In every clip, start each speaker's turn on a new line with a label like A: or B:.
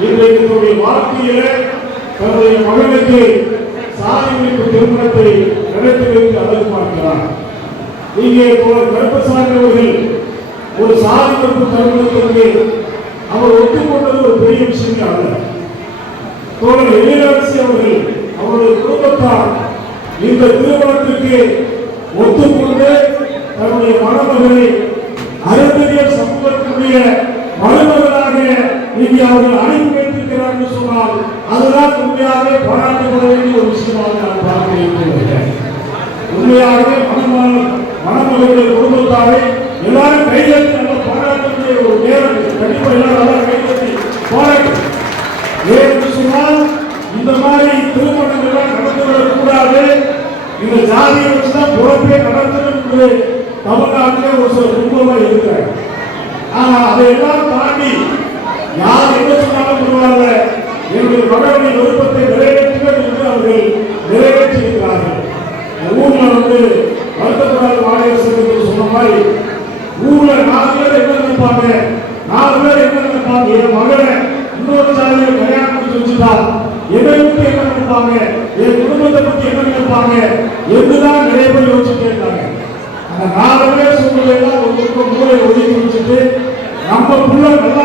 A: இன்றைக்கு தன்னுடைய வாழ்க்கையிலே தன்னுடைய மகனுக்கு சாதி அமைப்பு திருமணத்தை நடத்தி வைத்து அழகு பார்க்கிறார். இங்கே தோழர் கருப்பசாமி அவர்கள் ஒரு சாதி அமைப்பு திருமணத்திற்கு அவர் ஒத்துக்கொண்டது ஒரு பெரிய விஷயமே அல்ல. தோழர் எழிலரசி அவர்கள் அவருடைய குடும்பத்தார் இந்த திருமணத்திற்கு ஒத்துக்கொண்டு தன்னுடைய மணமகளை அறிவியல் சமூகத்தினுடைய இங்கே அவர்கள் அழைப்பு வைத்திருக்கிறார் என்று சொன்னால் அதுதான் உண்மையாகவே பாராட்டப்பட வேண்டிய ஒரு விஷயமாக நான் பார்க்கிறேன். உண்மையாகவே மணமகள் மணமகளுடைய குடும்பத்தாரை எல்லாரும் கையெழுத்து நம்ம பாராட்டக்கூடிய ஒரு நேரம் கண்டிப்பாக எல்லாரும் நல்லா போராட்டம் பாராட்டு. ஏன் சொன்னால் இந்த மாதிரி திருமணங்கள்லாம் நடந்துவிடக் கூடாது இந்த ஜாதியை வச்சுதான் பொறுப்பே நடத்தணும் தமிழ்நாட்டிலே ஒரு சில குடும்பமாக இருக்கிறாங்க ஆனால் அதையெல்லாம் தாண்டி யார் என்ன சொன்னாலும் பரவாயில்ல என்னுடைய மகளுடைய விருப்பத்தை நிறைவேற்றுங்கள் என்று அவர்கள் நிறைவேற்றியிருக்கிறார்கள். ஊர்ல வந்து வருத்தப்படாத மாநில சங்கத்தில் சொன்ன மாதிரி ஊர்ல நாலு பேர் என்ன நினைப்பாங்க? நாலு பேர் என்ன நினைப்பாங்க? என் மகளை இன்னொரு சாதியில கல்யாணம் பண்ணி வச்சுட்டா என்னை பற்றி என்ன நினைப்பாங்க? என் குடும்பத்தை பற்றி என்ன நினைப்பாங்க? என்றுதான் நிறைய பேர் யோசிச்சுட்டே இருக்காங்க. அந்த நாலு பேர் சூழ்நிலையெல்லாம் ஒரு பக்கம் மூளை ஒதுக்கி வச்சுட்டு நம்ம பிள்ளை நல்லா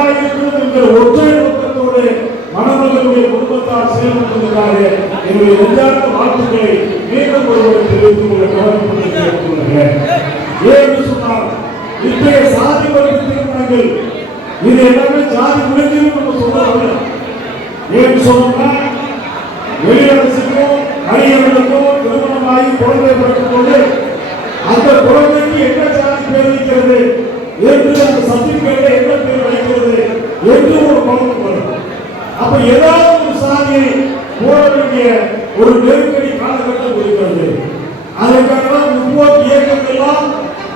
A: இருக்கணும் என்கிற ஒற்றை நோக்கத்தோடு மணமகளுடைய குடும்பத்தார் செயல்பட்டிருக்கிறாரு என்னுடைய நெஞ்சார்ந்த வாழ்த்துக்களை மீண்டும் ஒருவர் தெரிவித்துக் கொள்ள கவனப்பட்டு கேட்டுக்கொள்கிறேன் சொன்னால் இன்றைய சாதி வர்க்க திருமணங்கள் இது எல்லாமே சாதி முடிஞ்சிரும் நம்ம சொல்றாங்க ஏன்னு சொன்னா வெளியரசுக்கும் அரியவர்களுக்கும் திருமணமாகி குழந்தை பிறக்கும் போது அந்த குழந்தைக்கு என்ன சாதி பேர் வைக்கிறது என்று அந்த சர்டிபிகேட்ல என்ன பேர் என்று ஒரு பங்கு வரும் அப்ப ஏதாவது ஒரு சாதியை போட வேண்டிய ஒரு நெருக்கடி காலகட்டம் இருக்கிறது. அதற்காக முற்போக்கு இயக்கங்கள்லாம்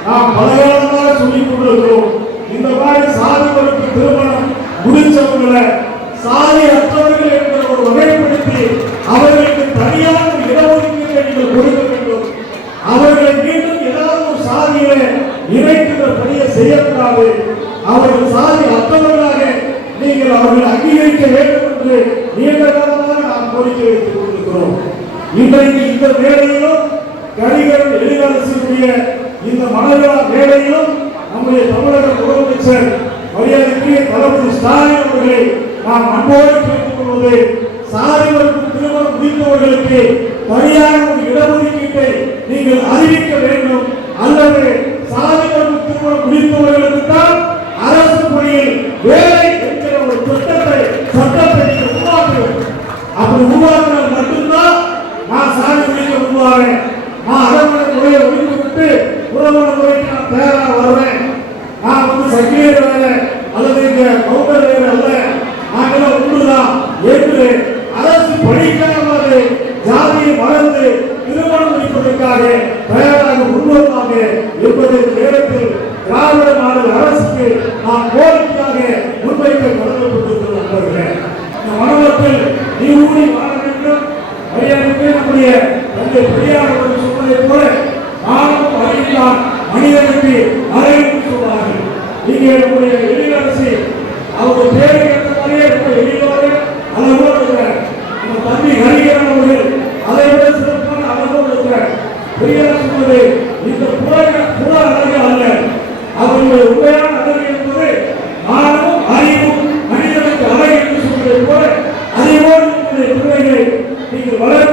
A: நாம் பலகாலமாக சொல்லிக் கொண்டிருக்கிறோம். இந்த மாதிரி சாதி மறுப்பு திருமணம் முடிச்சவங்களை சாதி அற்றவர்கள் என்கிற ஒரு வகைப்படுத்தி அவர்களுக்கு தனியான இடஒதுக்கீட்டை நீங்கள் கொடுக்க வேண்டும். அவர்களை மீண்டும் ஏதாவது ஒரு சாதியிலே இணைக்கின்ற பணியை செய்யக்கூடாது. அவர்கள் சாதி அற்றவர்களாக நீங்கள் அவர்கள் அங்கீகரிக்க வேண்டும் என்று நீண்ட காலமாக நாம் கோரிக்கை வைத்துக் கொண்டிருக்கிறோம். இன்றைக்கு இந்த வேலையிலும் கரிகர் எழிலரசுடைய இந்த மனதிலா வேலையிலும் நம்முடைய தமிழக முதலமைச்சர் மரியாதைக்குரிய தளபதி ஸ்டாலின் அவர்களை நாம் அன்போடு கேட்டுக் கொள்வது சாதி மறுப்பு திருமணம் முடித்தவர்களுக்கு சரியான ஒரு இடஒதுக்கீட்டை நீங்கள் அறிவிக்க வேண்டும். அல்லது சாதி மறுப்பு திருமணம் முடித்தவர்களுக்கு தான் அரசு பணியில் வேலை அப்படி உருவாக்குறது மட்டும்தான் நான் சாதி முடிக்க உருவாகிறேன் நான் அரவணை முறையை ஒழித்து விட்டு புறமண முறைக்கு நான் தயாராக வருவேன். நான் வந்து சக்கிரியர் வேலை அல்லது இங்க கவுண்டர் வேலை அல்ல. நாங்கள் ஒன்றுதான். என்று அரசு படிக்காமல் ஜாதியை மறந்து திருமணம் முடிப்பதற்காக தயாராக முன்வருவாங்க என்பதை நேரத்தில் திராவிட மாடல் அரசுக்கு நான் கோரிக்கையாக முன்வைக்க கடமைப்பட்டிருக்கிறோம் இந்த மண்டலத்தில் நீ ஊழி வாழ வேண்டும் மரியாதைக்கு நம்முடைய தந்தை பெரியார் அவர்கள் சொன்னதை போல நானும் அறிவித்தான் மனிதனுக்கு அறையில் சொல்வார்கள் நீங்கள் நம்முடைய எழிலரசி அவங்க பேருக்கு ஏற்ற மாதிரியே ரொம்ப எளியோடு அழகோடு இருக்கிறார். நம்ம தம்பி ஹரிகரன் அவர்கள் அதை விட சிறப்பான அழகோடு இருக்கிறார். பெரியார் சொன்னது இந்த புற புற அழகு அல்ல அவருடைய உண்மையான அழகு என்பது மானமும் அறிவும் மனிதனுக்கு அழகு என்று சொல்வதை போல அறிவோடு உங்களுடைய பிள்ளைகளை நீங்கள் வளர்க்க